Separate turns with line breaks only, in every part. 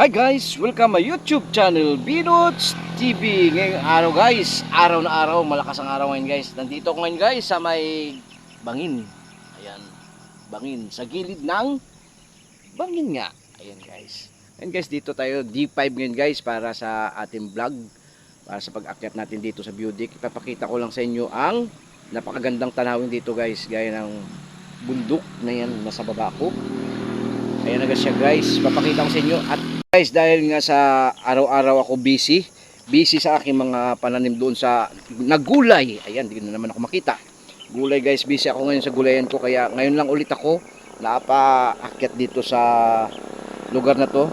Hi guys! Welcome my YouTube channel, Binots TV. Ngayong araw guys, araw na araw, malakas ang araw ngayon guys. Nandito ako ngayon guys sa may bangin. Ayan, bangin. Sa gilid ng bangin nga. Ayan guys. Ayan guys, dito tayo D5 ngayon guys para sa ating vlog. Para sa pag-akyat natin dito sa Budik. Ipapakita ko lang sa inyo ang napakagandang tanawin dito guys. Gaya ng bundok na yan nasa baba ko. Ayan na siya guys. Papakita ko sa inyo. At guys dahil nga sa araw-araw ako busy. Busy sa aking mga pananim doon sa nagulay. Ayan, hindi na naman ako makita. Gulay guys, busy ako ngayon sa gulayan ko. Kaya ngayon lang ulit ako napaakyat dito sa lugar na to.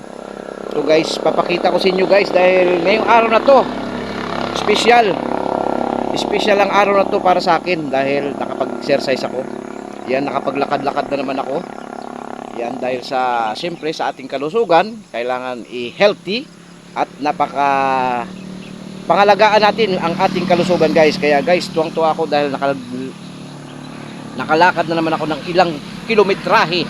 So guys, papakita ko sa inyo guys dahil ngayong araw na to, special. Special ang araw na to para sa akin dahil nakapag-exercise ako. Yan, nakapaglakad-lakad na naman ako. Yan dahil sa siyempre sa ating kalusugan, kailangan i-healthy at napaka pangalagaan natin ang ating kalusugan guys. Kaya guys, tuwang-tuwa ako dahil nakal nakalakad na naman ako ng ilang kilometrahe.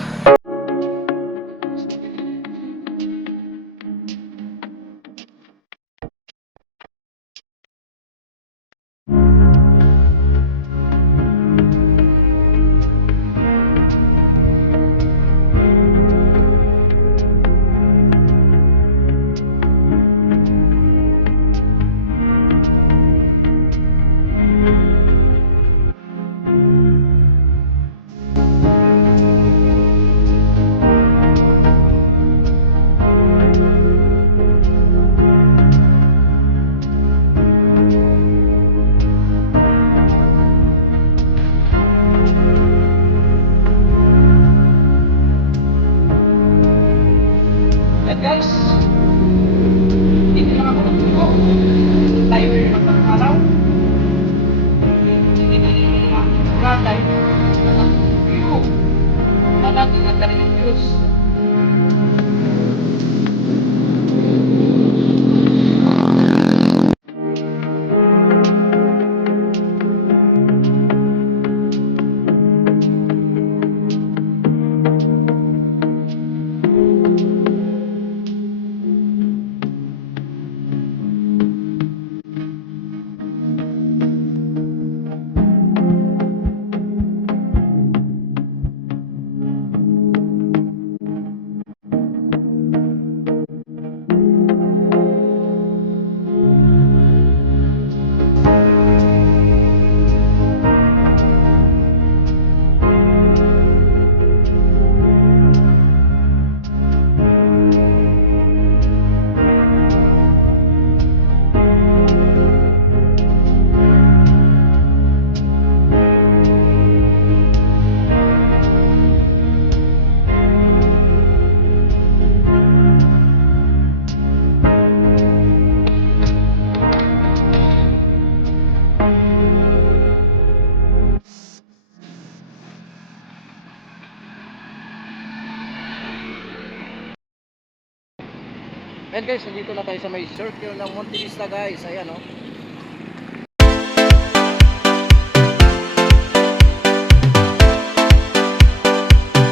Yan guys. Hindi lang ako nagtuko. Tayo yung na yung mga kulay. View. Malaking ang dali ng views. Ayan guys, nandito na tayo sa may circle ng Monte Vista guys. Ayan oh.